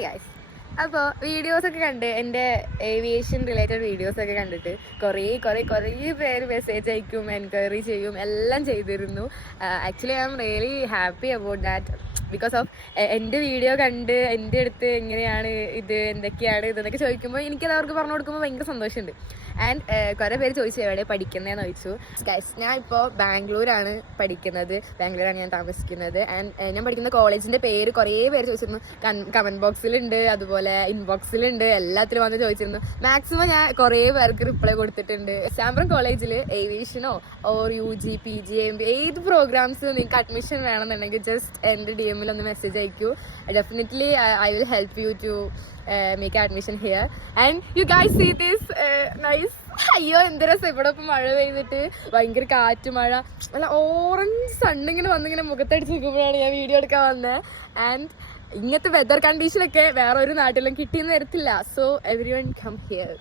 Hi guys. അപ്പോൾ വീഡിയോസൊക്കെ കണ്ട് എൻ്റെ ഏവിയേഷൻ റിലേറ്റഡ് വീഡിയോസൊക്കെ കണ്ടിട്ട് കുറേ പേര് മെസ്സേജ് അയക്കും, എൻക്വയറി ചെയ്യും, എല്ലാം ചെയ്തിരുന്നു. Actually I am really happy about that because of എൻ്റെ വീഡിയോ കണ്ട് എൻ്റെ അടുത്ത് എങ്ങനെയാണ് ഇത്, എന്തൊക്കെയാണ് ഇതെന്നൊക്കെ ചോദിക്കുമ്പോൾ എനിക്കത് അവർക്ക് പറഞ്ഞു കൊടുക്കുമ്പോൾ ഭയങ്കര സന്തോഷമുണ്ട്. ആൻഡ് കുറേ പേര് ചോദിച്ചു എവിടെ പഠിക്കുന്നതെന്ന് ചോദിച്ചു. ഗൈസ്, ഞാൻ ഇപ്പോൾ ബാംഗ്ലൂരാണ് പഠിക്കുന്നത്. ബാംഗ്ലൂരാണ് ഞാൻ താമസിക്കുന്നത്. ആൻഡ് ഞാൻ പഠിക്കുന്ന കോളേജിൻ്റെ പേര് കുറേ പേര് ചോദിച്ചിരുന്നു. കമൻറ്റ് ബോക്സിലുണ്ട്, അതുപോലെ ഇൻബോക്സിലുണ്ട്, എല്ലാത്തിലും വന്ന് ചോദിച്ചിരുന്നു. മാക്സിമം ഞാൻ കുറേ പേർക്ക് റിപ്ലൈ കൊടുത്തിട്ടുണ്ട്. സാംബ്രം കോളേജിൽ ഏവിയേഷനോ ഓർ UG PG MBA ഏത് പ്രോഗ്രാംസ് നിങ്ങൾക്ക് അഡ്മിഷൻ വേണമെന്നുണ്ടെങ്കിൽ ജസ്റ്റ് എൻ്റെ DM ഒന്ന് മെസ്സേജ് അയക്കൂ. Definitely I will help you to make admission here. And you guys see this nice, അയ്യോ എന്ത് രസം. ഇവിടെ ഇപ്പം മഴ പെയ്തിട്ട് ഭയങ്കര കാറ്റ്, മഴ, നല്ല ഓറഞ്ച് സണ്ണിങ്ങനെ വന്നിങ്ങനെ മുഖത്തടിച്ച് നിൽക്കുമ്പോഴാണ് ഞാൻ വീഡിയോ എടുക്കാൻ വന്നത്. ആൻഡ് ഇങ്ങനത്തെ വെതർ കണ്ടീഷനൊക്കെ വേറെ ഒരു നാട്ടിലും കിട്ടിയെന്ന് വരത്തില്ല. So everyone come here.